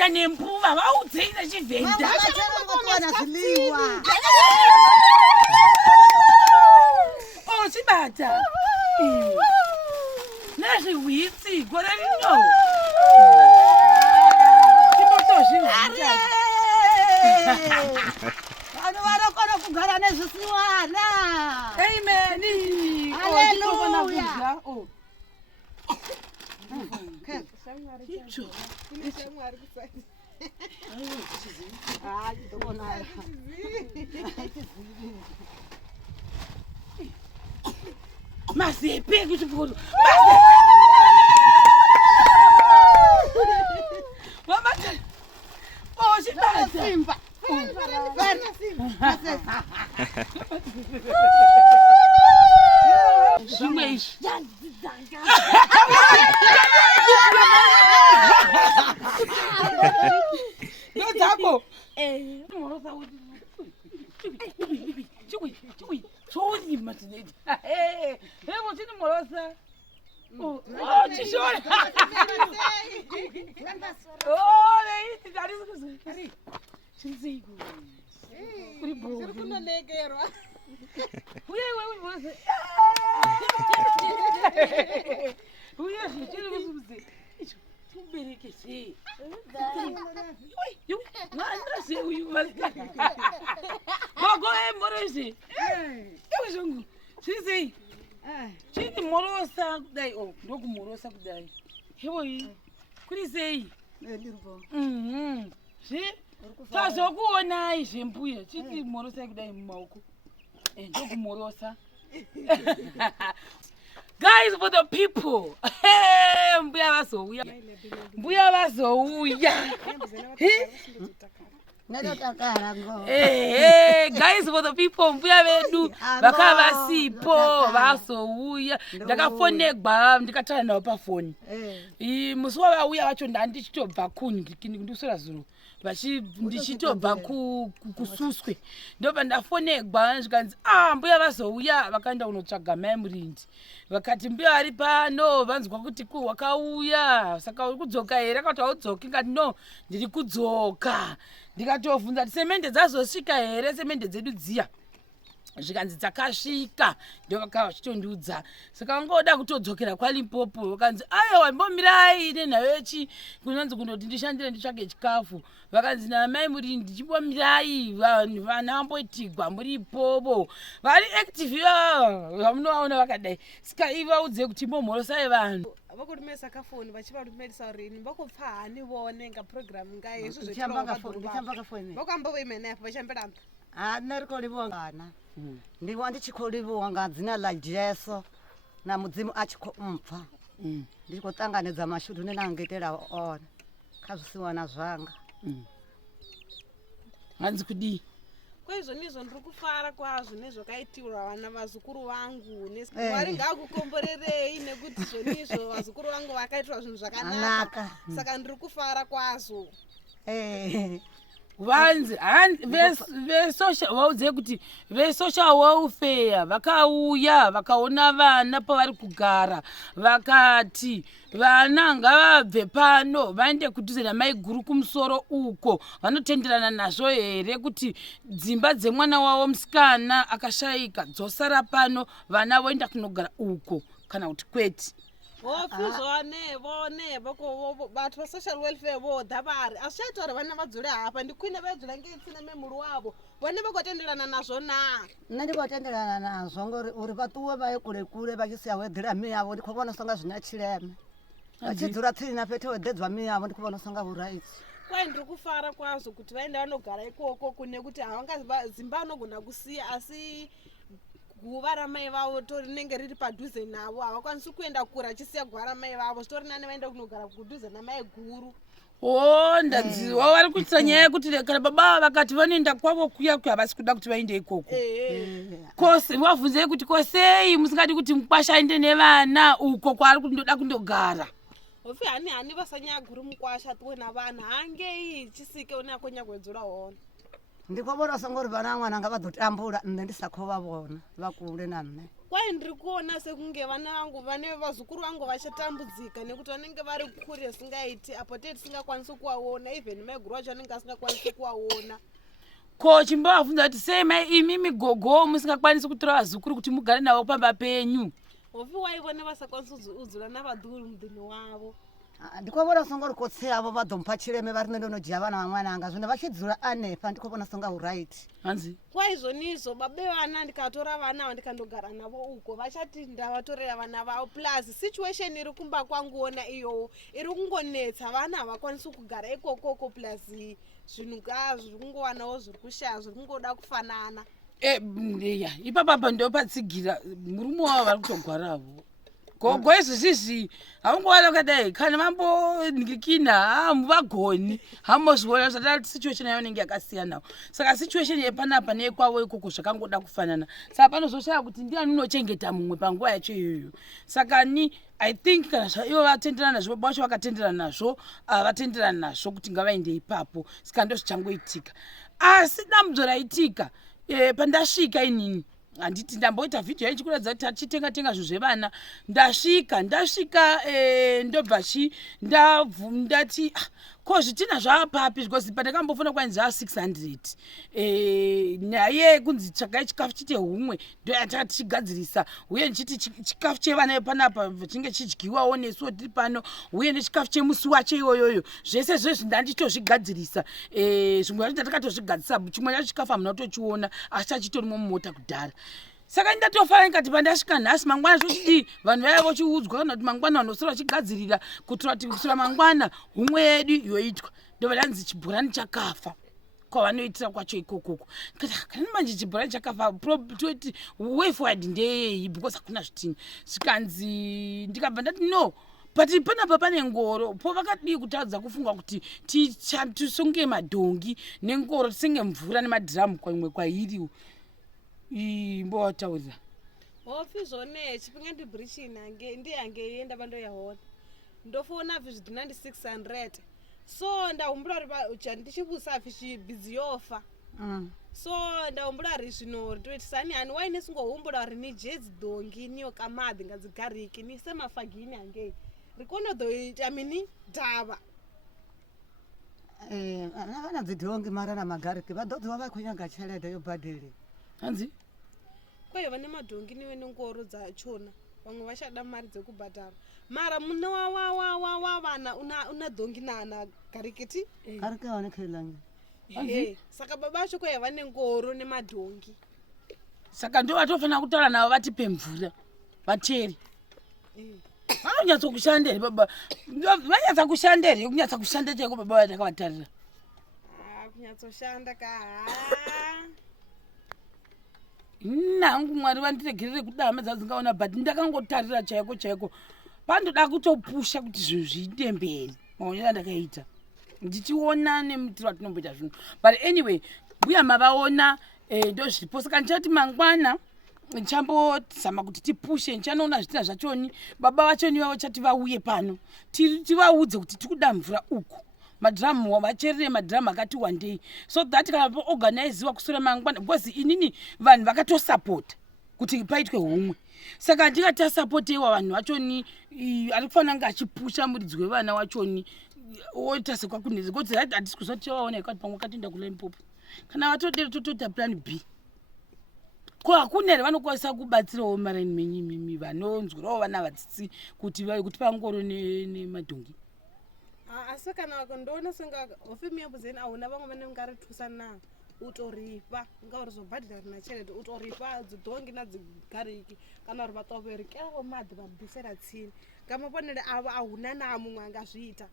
Vakaenda nembuva vaudzeina Chivenda. Oh, chibata. Nazvihwitsi gore rino. Chibotozvihwitsa. Vanhu vanokona kugara nezvisiwana. Amen. Hallelujah. Oh. Mazepe kuti photo. Mama. Oh, chibata. Simba. Zvimwe izvi. Ndodzako. Morosa kuti. Chikwi. Choni matineti. Hevo chini morosa. Oh, chishora. Oh, leiti tarisikuzi. Chinzigo. Kuri bro. Siri kunonekerwa. Uye morosa. Uye chiri kusuze. Tubereke sei. Mwana sei uyu malika. Gogo morosi. Zvangu. Chizei. Chini morosa kudai. Oh, ndokumorosa kudai. Hevo iyi. Kuri sei? Ndiriko. Tazokuonai zvembuya. Chini morosa kudai mumaoko. Ndokumorosa. Guys, for the people. Mbuya vazouya. Guys, for the people. Mbuya vedu vakavasipo vazouya. Ndakafonegwa ndikataura navo pafoni. Musi wavauya vacho ndandichitobva kundisora zuro. Ndichitobva kususwe. Ndobva ndafonegwa zvikanzi mbuya vazouya vakaenda kunotsvaga mai Murindi. Vakati mbuya vari pano vanzwa kuti wakauya saka uri kudzoka here akati haudzoki ngati no ndiri kudzoka. Ndikatovhunza kuti semende dzazosvika here semende dzedu dziya. Zvikanzi dzakasvika ndovakava vachitondiudza saka vangoda kutodzokera kwaLimpopo vakanzi aiwa mbomirai nenhau kunonzi kundoti ndishandire nditsvage chikafu vakanzi namai Murindi chimbomirai vanhu vana vamboitigwa muripovo vari active vamunovaona vakadai saka ivaudze kuti mbomhorosai vanhu vakurimesa kafoni vachivarumerisa rini vakupfa hani vone ngaprogramu ngaye izvo zvevakambovoimenapo vachambiramba narikolivongana ndiwa ndichikolivonga dzina la Jesu na mudzimu achikompfa ndikotanganidza mashudu nenangetera ona kazvisiwana zvanga hanzi kudii kwaizvo nizvo ndiri kufara kwazvo nezvakaitirwa vana vazukuru vangu Mwari ngakukomborerei nekuti zvonizvo vazukuru vangu vakaitirwa zvinhu zvakanaka saka ndiri kufara kwazvo vanzi vaudze kuti vesocial welfare vakauya vakaona vana pavari kugara vakati vana ngavabve pano vaende kudhuze namai guru kumusoro uko vanotenderana nazvo here kuti dzimba dzemwana wavo musikana akashayika dzosara pano vana voenda kunogara uko kana kuti kwete vone vatu vasocial welfare vodha vari asitaura vana vadzore hapa ndikuine vadzora ngeitsina memuru wavo vone vakotenderana nazvo na ndikotenderana nazvo ngori uri vatuwe vaye kure kure vachisiya wedhera miyavo ndikovonosonga zvina chirema vachidzura tsirina pete wedhedzwa miyavo ndikovonosonga uraitsi kwai ndiri kufara kwazvo kuti vaenda vanogara ikoko kune kuti havangazimba vanogona kusiya asi guva ramai vavo rinenge riri padhuze navo havakwanisi kuenda kure achisiya guva ramai vavo zvitori nani vaenda kunogara kudhuze namai guru ndadziwa vari kuitsa nyaya yekuti kana baba vakati vanoenda kwavo kuya havasi kuda kuti vaende ikoko wabvunzei kuti kosei musingati kuti mukwasha aende nevana uko kwaari kundoda kundogara ofi hani vasanyaya guru mukwasha tiona vanhu hangei chisike unakonyakwedzura hona ndikovona songori vana mwana ngavadzotambura nne ndisakhovavona vakule na mme kwai ndiri kuona sekunge vana vangu vane vazukuru vangu vachatambudzika nekuti vanenge vari kure singaiti apo tee tisingakwanisi kuvaona even maiguru vacho vanenge asingakwanisi kuvaona. Ko chimbavabvunza kuti sei mai imi migogo musingakwanisi kutora vazukuru kuti mugare navo pamba penyu? Hopi waivone vasakwanisi udzura navadhuri mudhini wavo. Ndikobona songa rikotse avo vadompa chireme vari nendonojia vana vamwananga zvino vachidzura anepa ndikobona songa uright. Hanzi Kwaizvonizo babe vana ndikatora vana ava ndikandogara navo uko vachati ndavatorera vana vavo plus situation iri kumba kwanguona iyowo iri kungonetsa vana havakwanisi kugara ikokoko plus zvinhu zviri kungowanawo zviri kushaya zviri kungoda kufanana. ya ipapapa ndopatsigira murume wavo vari kutogwaravo gogo izvizvizvi havungovana kadai kana vamboningikina muvagoni hamozviona zvata situation yayo inenge yakasiyanawo saka situation yepanapa neyekwavo ikoko zvakangoda kufanana saka panozoshaya kuti ndiani unochengeta mumwe panguva yacho iyoyo saka ni I think kana zvaivo vatenderana nazvo baba vacho vakatenderana nazvo vatenderana nazvo kuti ngavaende ipapo saka ndozvichangoitika asi dambudzo raitika pandasvika inini handiti ndamboita vhidhiyo yacho kuratidza kuti tichitenga zvinhu zvevana ndasvika ndobva ndati ko zvitina zvaapapi because pandakambofona kwainzi zvaa 600 naye kunzi tsvagai chikafu chite humwe ndo yataka tichigadzirisa uye ndichiti chikafu chevana panapa chinge chidyiwawo nesuwo tiri pano uye nechikafu chemusi wacho iyoyoyo zvese zvezvi ndandichitozvigadzirisa zvimwe zvacho ndatakatozvigadzirisa chimwe chacho chikafu hamuna kutochiona asi chachitorimo mumota kudhara saka ndatofara ndikati pandasvika nhasi mangwana zvochidii vanhu vaiva vochiudzwa kana kuti mangwana vanosora vachigadzirira kuitira kuti kusura mangwana humwe yedu yoitwa ndobva ndanzi chibhorani chakafa kwavanoitira kwacho ikokoko kana manje chibhorani chakafa toti way forward ndeyei because hakuna zvitini zvikanzi ndikabva ndati no but panapa pane ngoro po vakadii kutadza kufunga kuti tisunge madhongi nengoro tisenge mvura nemadhiramu kwaimwe kwairiwo mbovataurira hofi zvone chipinga ndibhirichi ndiyange yenda vandoyaona ndofona fi zvidhina ndi 600 so ndahumbura ri ndichibusa fi bhizi yofa so ndahumbura ri zvino toitisani hani waine singohumbura ri ni jezi dhongi niyo kamadhi ngadzigariki ni semafagini yange rikono doita mini dhava vana dzidhongi mara namagariki vadodzi vavakunyanga chelede yobhadhiri hanzi kwaye vane madhongi niwe nengoro dzachona vamwe vachada mari dzekubhadhara mara mune vana una dhongi naana garikiti gariki vaonekeilangi saka baba vacho kwaye vane ngoro nemadhongi saka ndo vatofanira kutaura navo vatipe mvura vateri vanonyatsa kushandere baba vanyatsa kushandere kunyatsa kushanda chaiko baba vatakavatarira kunyatsoshanda nangu mwari vandiregerere kudai hama dzadzingaona but ndakangotarira chaiko pandoda kutopusha kuti zvinhu zviite mberi maonera ndakaita ndichiona nemutiro watinomboita zvinhu but anyway mbuya mavaona ndo zviripo saka ndichati mangwana ndichambozama kuti tipushe ndichanoona zvitina zvachoni baba vachoni vavo chati vauye pano tivaudze kuti tikuda mvura uku madhiramu vacherere madhiramu akati wandei so that kana organiziwa kusura mangwana because inini vanhu vakatosapota kuti paitwe humwe saka ndikati asapotewa vanhu vachoni ari kufanira kunge achipusha muridzi wevana wachoni oita sekwakunezi kuti hatisi kuzotivaona ikati pamwe katoenda kulimpopo kana vatoderi totoita plan B ko hakuna here vanokwanisa kubatsirawo maraini menyimimi vanonzwirawo vana vadzidzi kuti pangoro nemadhongi asi kana ndoona senga hofi muyabuzeni ahuna vamwe vanenge aritusa na utoripa ngauri zobhadhira rina chelete utoripa dzidhongi nadzigariki kana uri vatoverikerawo madhi vabvisera tsini ngamaponere avo ahuna namumwe angazviita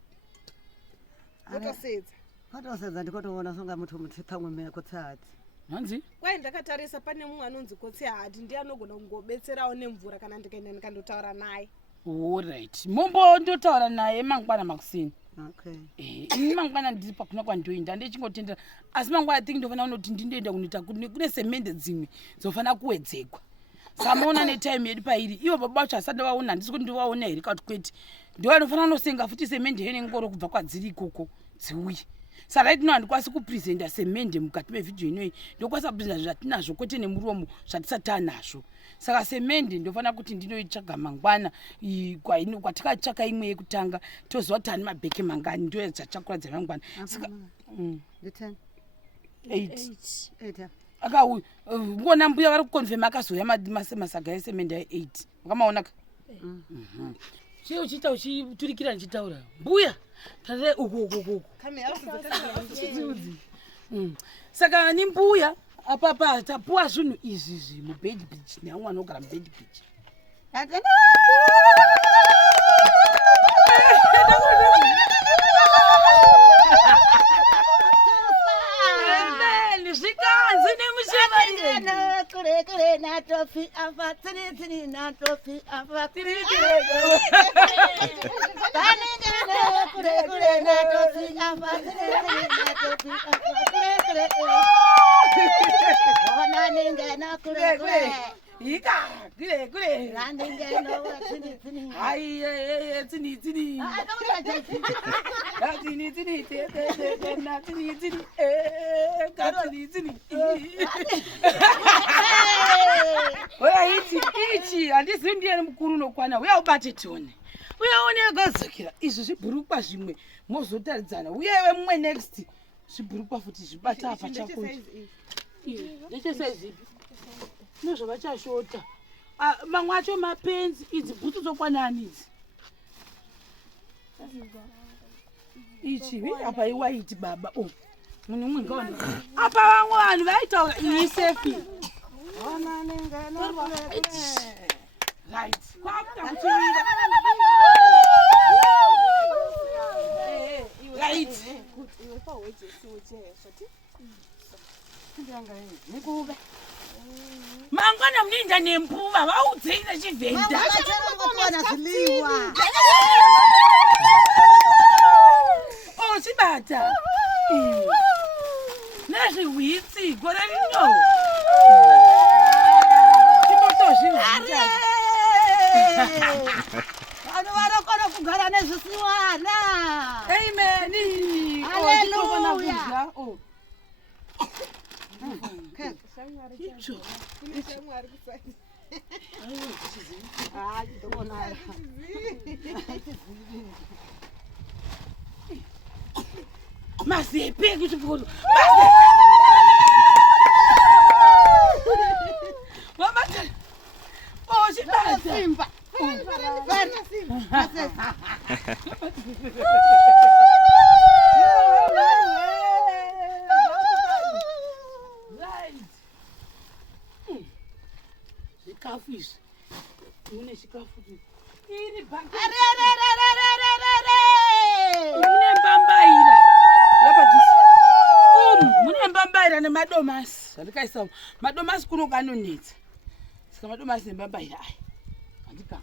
votosedza ndikotoona songa muti pamwe mekotsati hanzi kwai ndakatarisa pane mumwe anonzi kotsehati ndiye anogona kungobetserawo nemvura kana ndikaenda ndikandotaura naye allright mumbondotaura naye mangwana makusini okay mangwana ndiri pakuna kwandoenda ndechingotendera asi mangwana think ndofanira kunoti ndindoenda kunoita kune semende dzimwe dzofanira kuwedzekwa samaona netime yedu pairi ivo baba vacho asati vaona handisi kuti ndovaona here kuti kwete ndovanofanira kunosenga futi semende yenengoro kubva kwadziri ikoko dziuye saka right now handikwanisi kupresenta semende mukati mevhidhiyo inoi ndokwanisa kupresenta zvatinazvo kwete nemuromo zvatisati tanazvo saka semende ndofanira kuti ndinoitsvaga mangwana kwatikachaka imwe yekutanga toziva kuti hani mabheke mangani ndo zvatakura dzemangwana saka 8 akauyu ngona mbuya vari kukonfema akazoya masaga esemende 8 wakamaonaka chii uchiita uchiturikira ndichitaura mbuya tarire uku saka ni mbuya apapa tapuwa zvinhu izvizvi mubed beach neamwe anogara mubed beach zvikanzi ichi handizivi ndiani mukuru nokwana uya ubate tione uyaone akazokera izvi zvibhurukwa zvimwe mozotaridzana uyewe mumwe next zvibhurukwa futi zvibata apa chako ndechesaizi nozvavachashota mamwe acho mapenzi idzi bhutsu dzokwanani idzi ichi apa iwaiti baba munhu umwe ngaona apa vamwe vanhu vaitaura iyi sefi right kwakutamutuvira right nekuve mangwana muninda nembuva vaudzei nechivhenda chibata nezvihwitsi gore rino vanhu vanokona kugara nezvisiwana ameni haleluya mazepe kuti poro mamata chibata zvikafu izvi mune chikafu iri mune mbambaira mune mbambaira nemadomasi zvandikaisa madomasi kuno kanonetsa saka madomasi nembambaira aya handika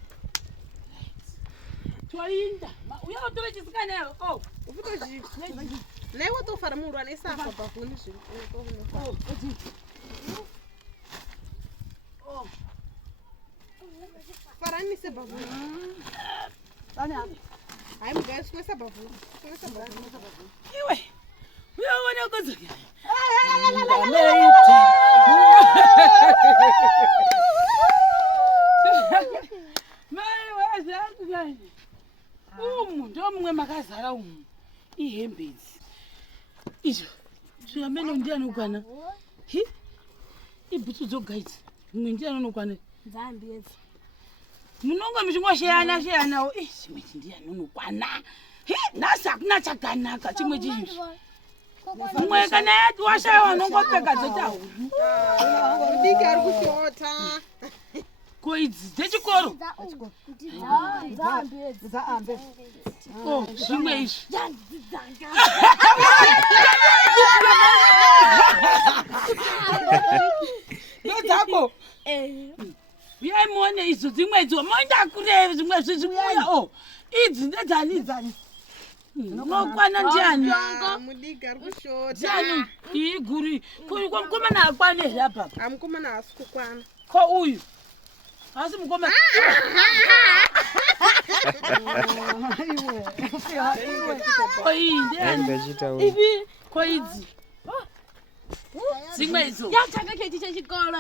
toinda uya utore chisikanayo naiwe tofara munhu anesafa bafuni faranise bafuni hayi mugaya sikwesa bafuni iwe uyaona kodzokera mai wazvakuai umu ndo mumwe makazara umu ihembe idzi izvo zviamene ndianokwana ibhutsu dzoga idzi mumwe ndianonokwana munonga muchingosheana sheanawo chimwe chi ndianonokwana nhasi hakuna chakanaka chimwe chizvi mumwe kana washaiwa anongopfeka dzetahu diki ari kushota ko idzi dzechikoro zvimwe izvi ndodzako uyai muone idzo dzimwe idzo mondakurei zvimwe zvizibuya idzi ndedzani nokwana ndiani mudiki ari kushota ndiani iguri mukomana akwane here apapa amukomana asi kukwana ko uyu asi mukomana Koi ndiani? Ivi koi idzi. Dzimwe idzo. Yachakaketi chechikolo.